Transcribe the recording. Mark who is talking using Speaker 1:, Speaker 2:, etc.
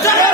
Speaker 1: That's